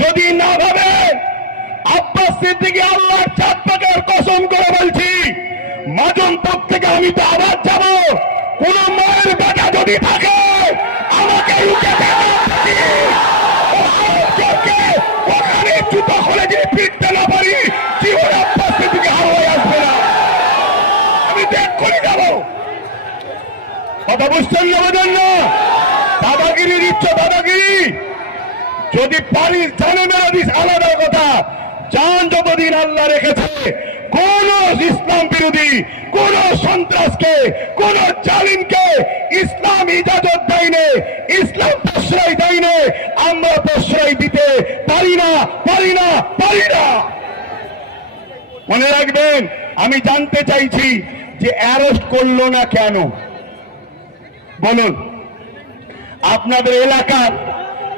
যদি না ভাবেন আব্বাস সিদ্দিকী আল্লাহর চাঁদ পাকের কসম করে বলছি মাজনপুর থেকে আমি তো আবার যাব। কোন মায়ের বেটা যদি থাকে, আমাকে রুখে দেবে ওখানে জুতো খুলে যদি ফিরতে না পারি, জীবন আব্বাস সিদ্দিকী হাওয়ায় আসবে না। আমি দেখ করে যাব। কথা বুঝছেন না বোঝেন না? দাদাগিরি দিচ্ছ দাদাগিরি যদি পারিস জানে মেরে দিস, আলাদা কথা। জান যতদিন আল্লাহ রেখেছে, কোন ইসলাম বিরোধী, কোন সন্ত্রাসকে, কোন জালিমকে ইসলাম ইজাজত দেয়নি, ইসলাম প্রশ্রয় দেয়নি, আমরা প্রশ্রয় দিতে পারি না পারি না পারি না। মনে রাখবেন, আমি জানতে চাইছি যে অ্যারেস্ট করল না কেন? বলুন। আপনাদের এলাকার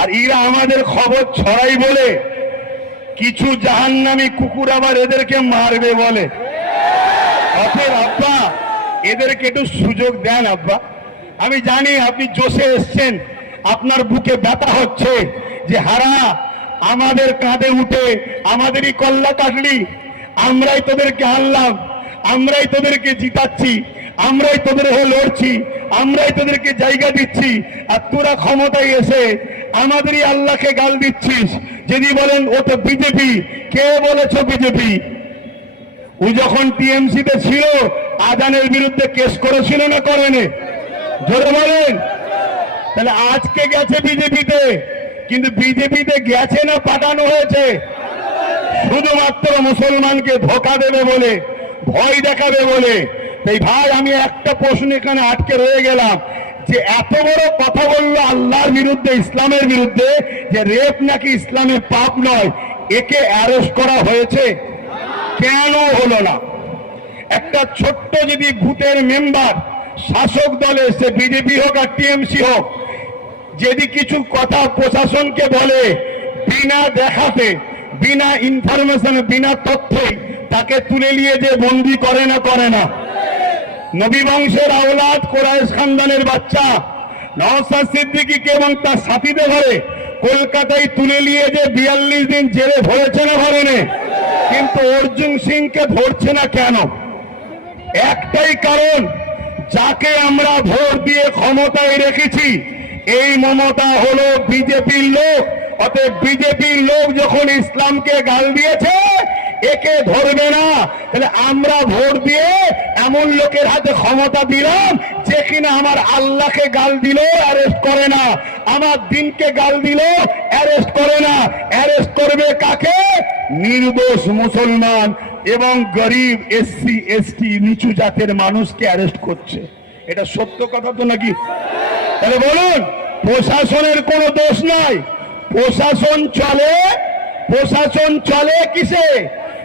আর এরা আমাদের খবর ছড়াই বলে, কিছু জাহান্নামী কুকুর আবার এদেরকে মারবে বলে। আব্বা, এদেরকে একটু সুযোগ দেন আব্বা। আমি জানি আপনি জোশে এসছেন, আপনার বুকে ব্যথা হচ্ছে যে, হারা, আমাদের কাঁধে উঠে আমাদেরই কল্লা কাটলি, আমরাই তোদেরকে আনলাম, আমরাই তোদেরকে জিতাচ্ছি, আমরাই তোদের হয়ে লড়ছি, আমরাই তোদেরকে জায়গা দিচ্ছি, আর তোরা ক্ষমতায় এসে আমাদেরই আল্লাহকে গাল দিচ্ছিস। যদি বলেন, ও তো বিজেপি। কে বলেছ বিজেপি? ও যখন টিএমসি তে ছিল, আদানের বিরুদ্ধে কেস করেছিল না করেনি? জোরে বলেন। তাহলে আজকে গেছে বিজেপিতে, কিন্তু বিজেপিতে গেছে না পাঠানো হয়েছে? শুধুমাত্র মুসলমানকে ধোকা দেবে বলে, ভয় দেখাবে বলে তাই ভাই, আমি একটা প্রশ্ন এখানে আটকে রয়ে গেলাম যে এত বড় কথা বলল আল্লাহর বিরুদ্ধে, ইসলামের বিরুদ্ধে, যে রেপ নাকি ইসলামের পাপ নয়, একে অ্যারেস্ট করা হয়েছে? কেন হলো না? একটা ছোট্ট যদি ভূতের মেম্বার শাসক দলে, সে বিজেপি হোক আর টিএমসি হোক, যদি কিছু কথা প্রশাসনকে বলে, বিনা দেখাতে, বিনা ইনফরমেশনে বিনা তথ্যে, তাকে তুলে নিয়ে যে বন্দি করে না করে না। নবী বংশের আওলাদ কোরআশ খানদানের বাচ্চা। নওসাদ সিদ্দিকীকে এবং তার সাথীদের ঘরে কলকাতায় তুলে নিয়ে যে বিয়াল্লিশ দিন জেলে ভরেছে না ভরেনি কিন্তু অর্জুন সিংকে ধরছে না কেন? একটাই কারণ, যাকে আমরা ভোট দিয়ে ক্ষমতায় রেখেছি, এই মমতা হলো বিজেপির লোক। অতএব বিজেপির লোক যখন ইসলামকে গাল দিয়েছে একে ধরবে না। তাহলে আমরা ভোট দিয়ে এমন লোকের হাতে ক্ষমতা দিলাম যে কিনা আমার আল্লাহকে গাল দিল অ্যারেস্ট করে না। আমার দিনকে গাল দিল অ্যারেস্ট করে না। অ্যারেস্ট করবে কাকে? নির্দোষ মুসলমান এবং গরিব এসসি এসটি নিচু জাতের মানুষকে অ্যারেস্ট করছে। এটা সত্য কথা তো নাকি? তাহলে বলুন, প্রশাসনের কোনো দোষ নাই। প্রশাসন চলে প্রশাসন চলে কিসে?